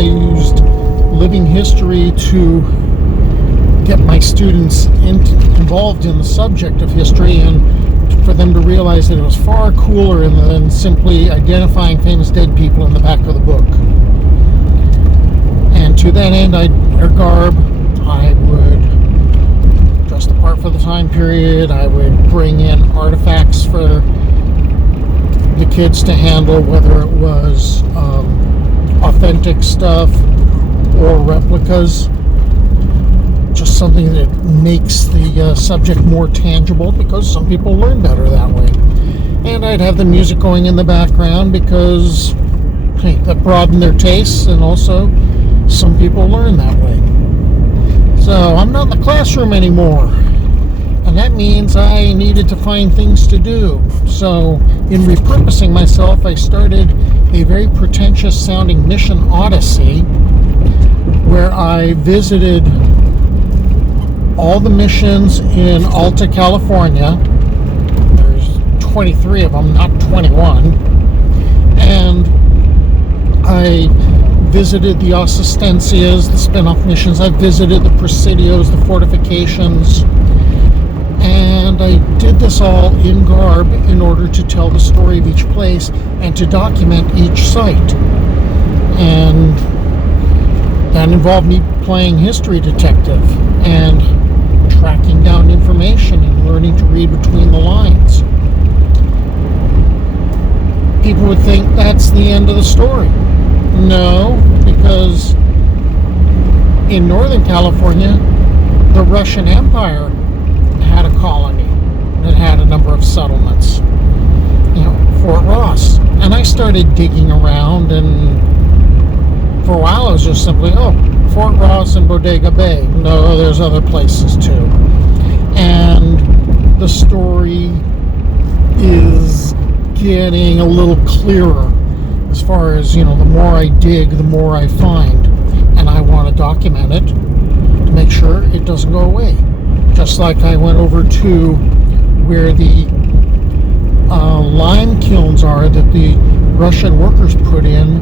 I used living history to get my students involved in the subject of history, and for them to realize that it was far cooler than simply identifying famous dead people in the back of the book. And to that end, I'd wear garb, I would dress the part for the time period, I would bring in artifacts for the kids to handle, whether it was authentic stuff or replicas. Just something that makes the subject more tangible, because some people learn better that way. And I'd have the music going in the background because that broadened their tastes, and also some people learn that way. So I'm not in the classroom anymore, and that means I needed to find things to do. So in repurposing myself, I started a very pretentious sounding Mission Odyssey, where I visited all the missions in Alta California. There's 23 of them, not 21. And I visited the Asistencias, the spin-off missions. I visited the presidios, the fortifications. And I did this all in garb in order to tell the story of each place and to document each site. And that involved me playing history detective and tracking down information and learning to read between the lines. People would think that's the end of the story. No, because in Northern California, the Russian Empire had a colony that had a number of settlements. Fort Ross. And I started digging around, and for a while I was just simply, Fort Ross and Bodega Bay. No, there's other places too. And the story is getting a little clearer as far as, the more I dig, the more I find. And I want to document it to make sure it doesn't go away. Just like I went over to where the lime kilns are that the Russian workers put in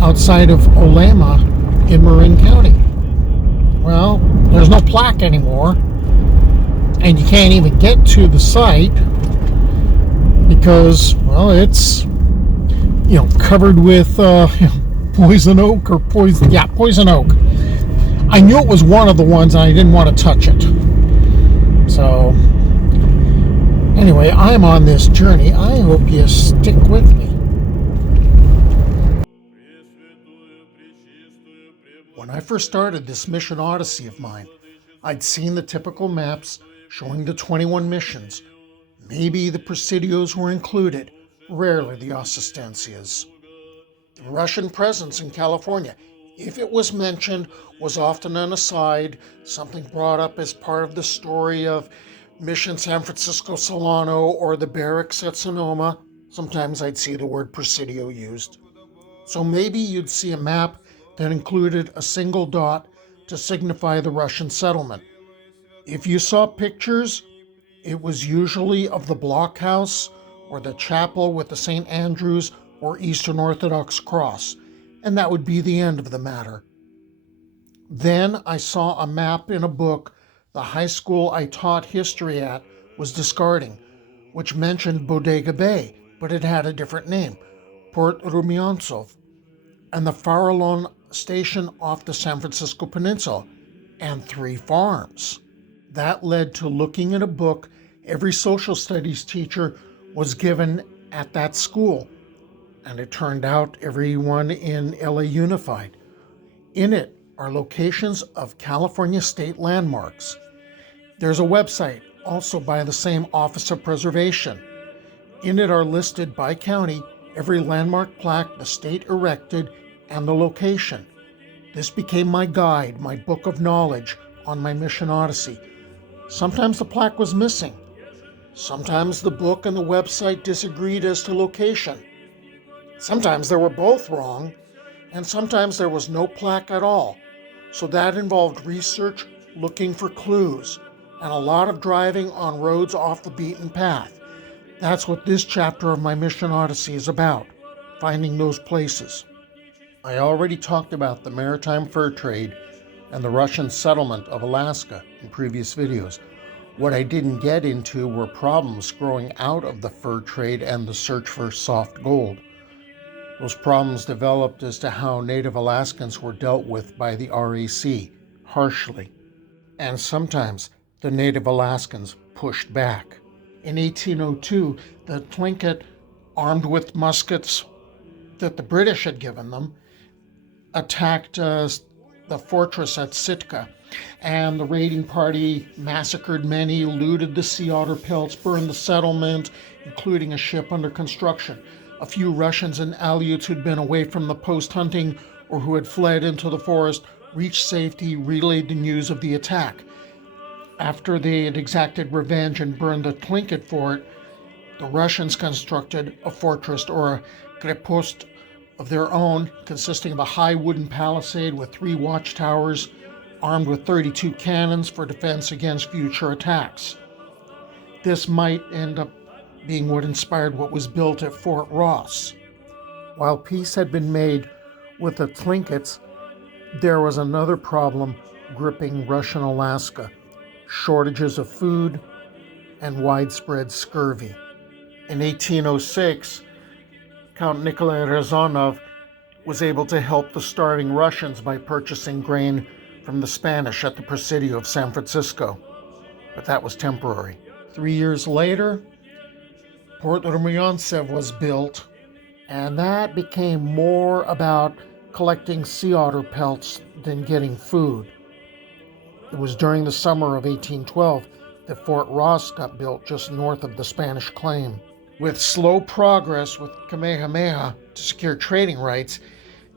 outside of Olema in Marin County. Well, there's no plaque anymore, and you can't even get to the site because, it's covered with poison oak or poison oak. I knew it was one of the ones, and I didn't want to touch it. So anyway, I'm on this journey. I hope you stick with me. When I first started this Mission Odyssey of mine, I'd seen the typical maps showing the 21 missions. Maybe the presidios were included, rarely the Asistencias. The Russian presence in California, if it was mentioned, was often an aside, something brought up as part of the story of Mission San Francisco Solano or the barracks at Sonoma. Sometimes I'd see the word presidio used. So maybe you'd see a map that included a single dot to signify the Russian settlement. If you saw pictures, it was usually of the blockhouse or the chapel with the St. Andrew's or Eastern Orthodox cross, and that would be the end of the matter. Then I saw a map in a book the high school I taught history at was discarding, which mentioned Bodega Bay, but it had a different name, Port Rumyantsov, and the Farallon station off the San Francisco Peninsula, and 3 farms. That led to looking at a book every social studies teacher was given at that school, and it turned out everyone in LA Unified. In it are locations of California state landmarks. There's a website also by the same Office of Preservation. In it are listed by county every landmark plaque the state erected and the location. This became my guide, my book of knowledge on my Mission Odyssey. Sometimes the plaque was missing. Sometimes the book and the website disagreed as to location. Sometimes they were both wrong, and sometimes there was no plaque at all. So that involved research, looking for clues, and a lot of driving on roads off the beaten path. That's what this chapter of my Mission Odyssey is about, finding those places. I already talked about the maritime fur trade and the Russian settlement of Alaska in previous videos. What I didn't get into were problems growing out of the fur trade and the search for soft gold. Those problems developed as to how Native Alaskans were dealt with by the RAC, harshly. And sometimes the Native Alaskans pushed back. In 1802, the Tlingit, armed with muskets that the British had given them, attacked the fortress at Sitka, and the raiding party massacred many, looted the sea otter pelts, burned the settlement, including a ship under construction. A few Russians and Aleuts who'd been away from the post hunting or who had fled into the forest reached safety, relayed the news of the attack. After they had exacted revenge and burned the Tlingit fort, the Russians constructed a fortress, or a krepost, of their own, consisting of a high wooden palisade with 3 watchtowers, armed with 32 cannons for defense against future attacks. This might end up being what inspired what was built at Fort Ross. While peace had been made with the Tlingits, there was another problem gripping Russian Alaska: shortages of food and widespread scurvy. In 1806, Count Nikolai Razonov was able to help the starving Russians by purchasing grain from the Spanish at the Presidio of San Francisco, but that was temporary. 3 years later, Port Rumyantsev was built, and that became more about collecting sea otter pelts than getting food. It was during the summer of 1812 that Fort Ross got built just north of the Spanish claim. With slow progress with Kamehameha to secure trading rights,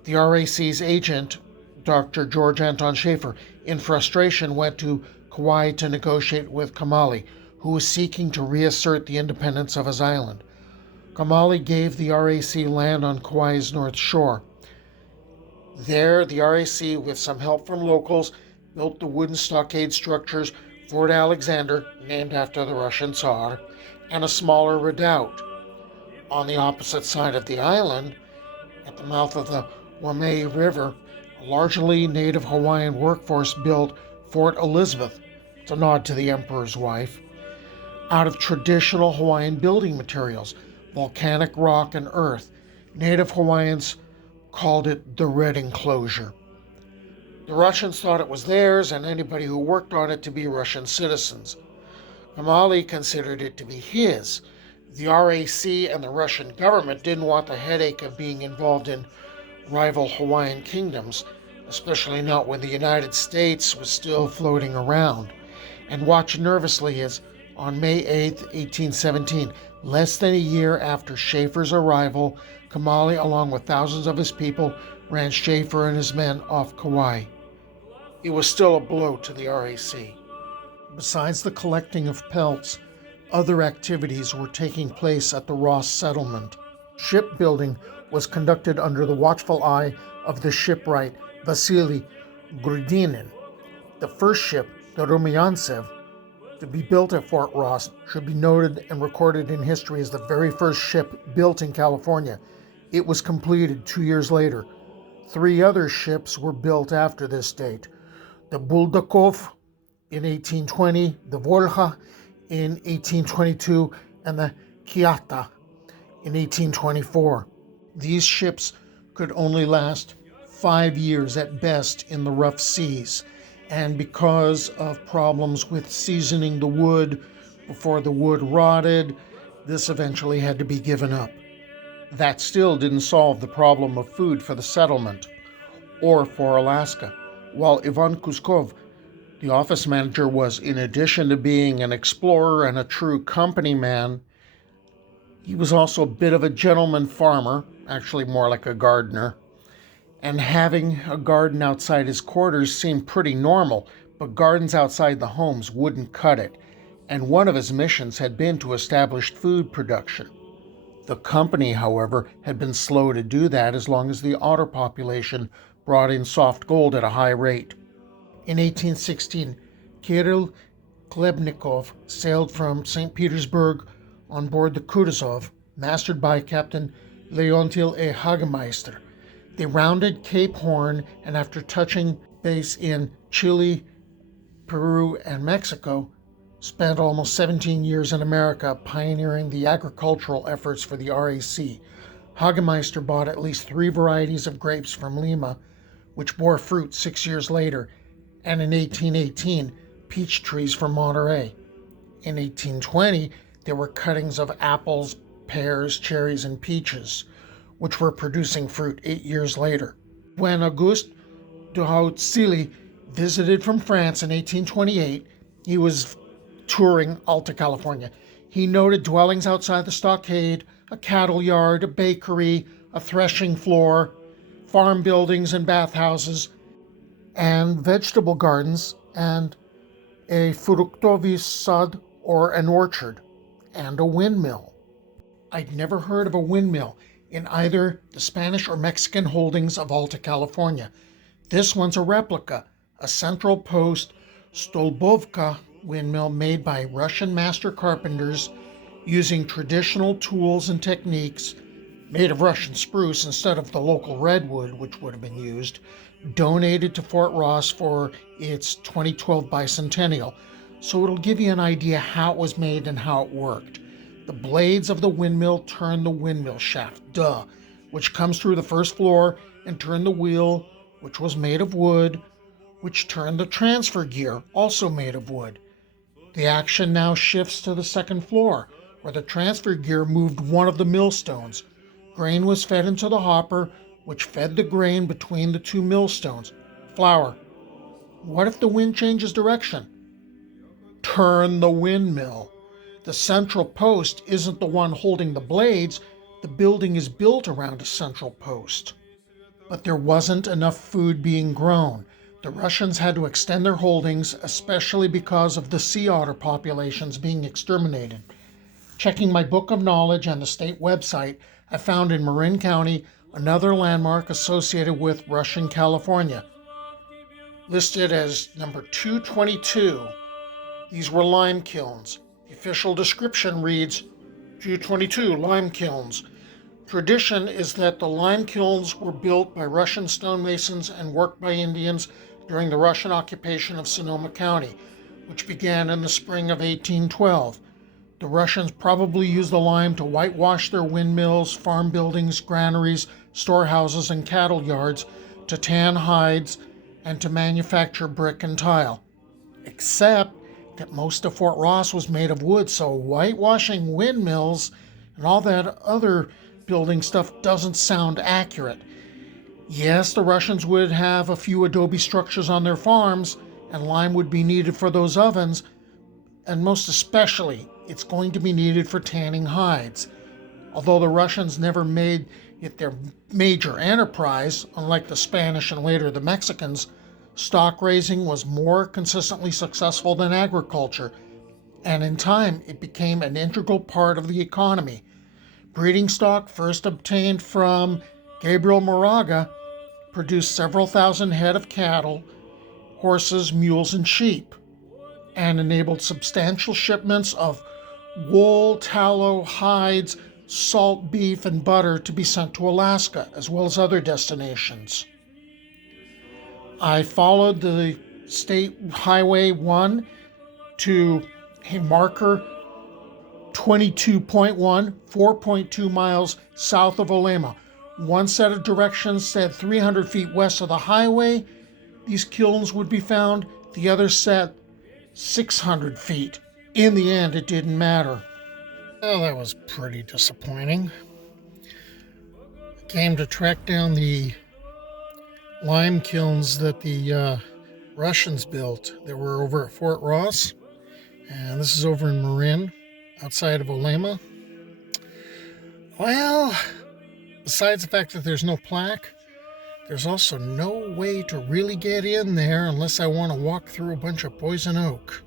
the RAC's agent, Dr. George Anton Schaefer, in frustration went to Kauai to negotiate with Kamali, who was seeking to reassert the independence of his island. Kamali gave the RAC land on Kauai's north shore. There, the RAC, with some help from locals, built the wooden stockade structures Fort Alexander, named after the Russian Tsar, and a smaller redoubt. On the opposite side of the island, at the mouth of the Waimea River, a largely native Hawaiian workforce built Fort Elizabeth, to nod to the emperor's wife, out of traditional Hawaiian building materials, volcanic rock and earth. Native Hawaiians called it the Red Enclosure. The Russians thought it was theirs, and anybody who worked on it to be Russian citizens. Kamali considered it to be his. The RAC and the Russian government didn't want the headache of being involved in rival Hawaiian kingdoms, especially not when the United States was still floating around, and watched nervously as, on May 8, 1817, less than a year after Schaefer's arrival, Kamali, along with thousands of his people, ran Schaefer and his men off Kauai. It was still a blow to the RAC. Besides the collecting of pelts, other activities were taking place at the Ross settlement. Shipbuilding was conducted under the watchful eye of the shipwright Vasily Grudinin. The first ship, the Rumyantsev, to be built at Fort Ross, should be noted and recorded in history as the very first ship built in California. It was completed 2 years later. 3 other ships were built after this date: the Buldakov in 1820, the Volga in 1822, and the Kiata in 1824. These ships could only last 5 years at best in the rough seas, and because of problems with seasoning the wood before the wood rotted, this eventually had to be given up. That still didn't solve the problem of food for the settlement or for Alaska. While Ivan Kuskov, the office manager, was, in addition to being an explorer and a true company man, he was also a bit of a gentleman farmer, actually more like a gardener. And having a garden outside his quarters seemed pretty normal, but gardens outside the homes wouldn't cut it, and one of his missions had been to establish food production. The company, however, had been slow to do that as long as the otter population brought in soft gold at a high rate. In 1816, Kirill Klebnikov sailed from St. Petersburg on board the Kutuzov, mastered by Captain Leontil A. Hagemeister. They rounded Cape Horn, and after touching base in Chile, Peru, and Mexico, spent almost 17 years in America pioneering the agricultural efforts for the RAC. Hagemeister bought at least 3 varieties of grapes from Lima, which bore fruit 6 years later, and in 1818, peach trees from Monterey. In 1820, there were cuttings of apples, pears, cherries, and peaches, which were producing fruit 8 years later. When Auguste de Haut-Silly visited from France in 1828, he was touring Alta California. He noted dwellings outside the stockade, a cattle yard, a bakery, a threshing floor, farm buildings and bathhouses, and vegetable gardens, and a fructovisad, or an orchard, and a windmill. I'd never heard of a windmill in either the Spanish or Mexican holdings of Alta California. This one's a replica, a central post Stolbovka windmill made by Russian master carpenters using traditional tools and techniques, made of Russian spruce instead of the local redwood, which would have been used, donated to Fort Ross for its 2012 bicentennial. So it'll give you an idea how it was made and how it worked. The blades of the windmill turn the windmill shaft, which comes through the first floor, and turn the wheel, which was made of wood, which turned the transfer gear, also made of wood. The action now shifts to the second floor, where the transfer gear moved one of the millstones. Grain was fed into the hopper, which fed the grain between the 2 millstones. Flour. What if the wind changes direction? Turn the windmill. The central post isn't the one holding the blades. The building is built around a central post. But there wasn't enough food being grown. The Russians had to extend their holdings, especially because of the sea otter populations being exterminated. Checking my book of knowledge and the state website, I found in Marin County another landmark associated with Russian California, listed as number 222. These were lime kilns. The official description reads, 222 lime kilns. Tradition is that the lime kilns were built by Russian stonemasons and worked by Indians during the Russian occupation of Sonoma County, which began in the spring of 1812. The Russians probably used the lime to whitewash their windmills, farm buildings, granaries, storehouses, and cattle yards, to tan hides, and to manufacture brick and tile. Except that most of Fort Ross was made of wood, so whitewashing windmills and all that other building stuff doesn't sound accurate. Yes, the Russians would have a few adobe structures on their farms, and lime would be needed for those ovens, and most especially, it's going to be needed for tanning hides. Although the Russians never made it their major enterprise, unlike the Spanish and later the Mexicans, stock raising was more consistently successful than agriculture, and in time it became an integral part of the economy. Breeding stock, first obtained from Gabriel Moraga, produced several thousand head of cattle, horses, mules, and sheep, and enabled substantial shipments of wool, tallow, hides, salt beef, and butter to be sent to Alaska, as well as other destinations. I followed the State Highway 1 to a marker 22.1, 4.2 miles south of Olema. One set of directions said 300 feet west of the highway, these kilns would be found. The other said 600 feet. In the end, it didn't matter. Well, that was pretty disappointing. I came to track down the lime kilns that the Russians built that were over at Fort Ross. And this is over in Marin, outside of Olema. Well, besides the fact that there's no plaque, there's also no way to really get in there unless I want to walk through a bunch of poison oak.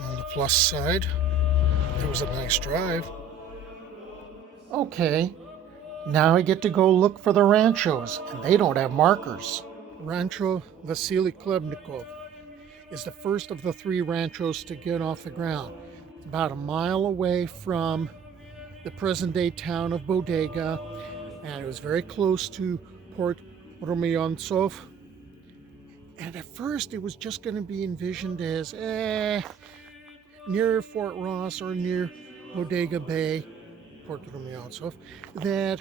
On the plus side, it was a nice drive. Okay, now I get to go look for the ranchos, and they don't have markers. Rancho Vasily Klebnikov is the first of the 3 ranchos to get off the ground. About a mile away from the present-day town of Bodega. and it was very close to Port Rumyantsev. And at first, it was just going to be envisioned as near Fort Ross or near Bodega Bay, Port Rumyantsev, that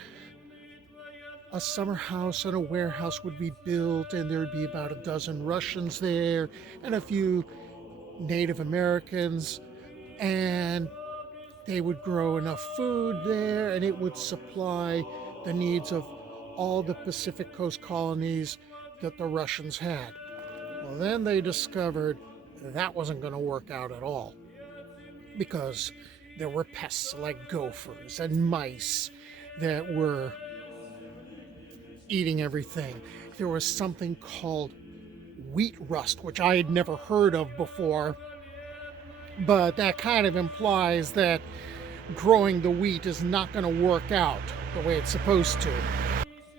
a summer house and a warehouse would be built, and there'd be about a dozen Russians there and a few Native Americans, and they would grow enough food there, and it would supply the needs of all the Pacific Coast colonies that the Russians had. Well, then they discovered that wasn't going to work out at all, because there were pests like gophers and mice that were eating everything. There was something called wheat rust, which I had never heard of before, but that kind of implies that growing the wheat is not going to work out the way it's supposed to.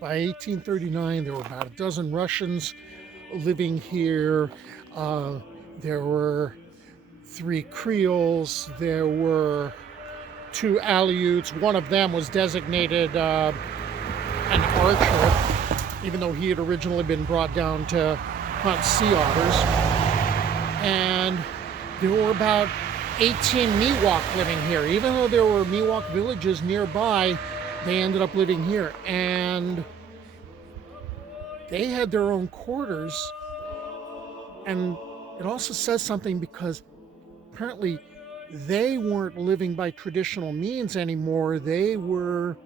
By 1839, there were about a dozen Russians living here. There were 3 Creoles. There were 2 Aleuts. One of them was designated an archer, even though he had originally been brought down to hunt sea otters. And there were about 18 Miwok living here. Even though there were Miwok villages nearby, they ended up living here. And they had their own quarters. And it also says something, because apparently they weren't living by traditional means anymore. They were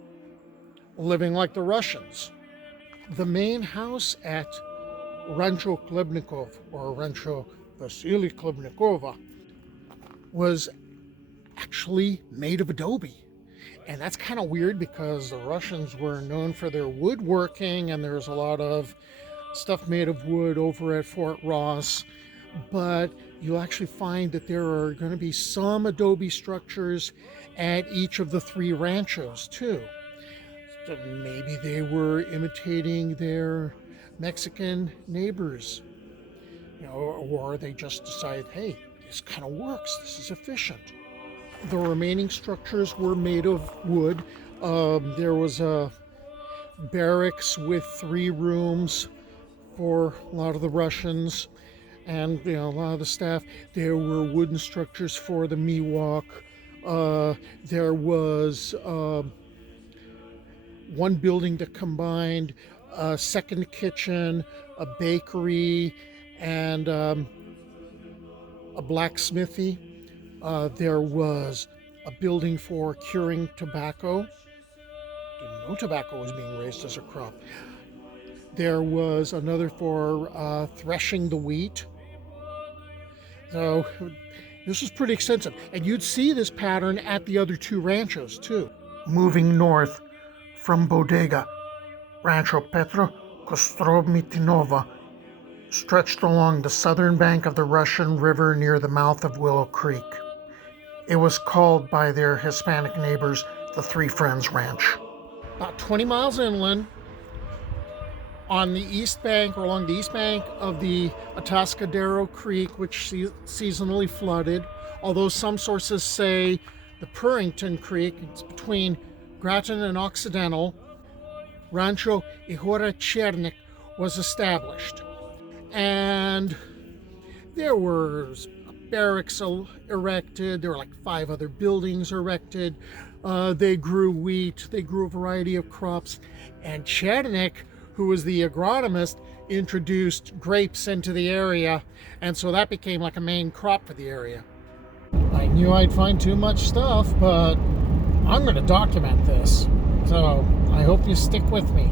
living like the Russians. The main house at Rancho Klebnikov, or Rancho Vasily Klebnikova, was actually made of adobe. And that's kind of weird, because the Russians were known for their woodworking, and there's a lot of stuff made of wood over at Fort Ross. But you'll actually find that there are going to be some adobe structures at each of the 3 ranchos too. So maybe they were imitating their Mexican neighbors, or they just decided, hey, this kind of works, this is efficient. The remaining structures were made of wood. There was a barracks with 3 rooms for a lot of the Russians, and a lot of the staff. There were wooden structures for the Miwok. There was one building that combined a second kitchen, a bakery, and a blacksmithy. There was a building for curing tobacco. Didn't know tobacco was being raised as a crop. There was another for threshing the wheat. So this was pretty extensive. And you'd see this pattern at the other 2 ranchos too. Moving north from Bodega, Rancho Petro Kostromitinova stretched along the southern bank of the Russian River near the mouth of Willow Creek. It was called by their Hispanic neighbors the Three Friends Ranch. About 20 miles inland, on the east bank, or along the east bank of the Atascadero Creek, which seasonally flooded, although some sources say the Purrington Creek, it's between Grattan and Occidental, Rancho Ihora Chernik was established. And there were barracks erected, there were like 5 other buildings erected. They grew wheat, they grew a variety of crops, and Chernik, who was the agronomist, introduced grapes into the area, and so that became like a main crop for the area. I knew I'd find too much stuff, but I'm going to document this, so I hope you stick with me.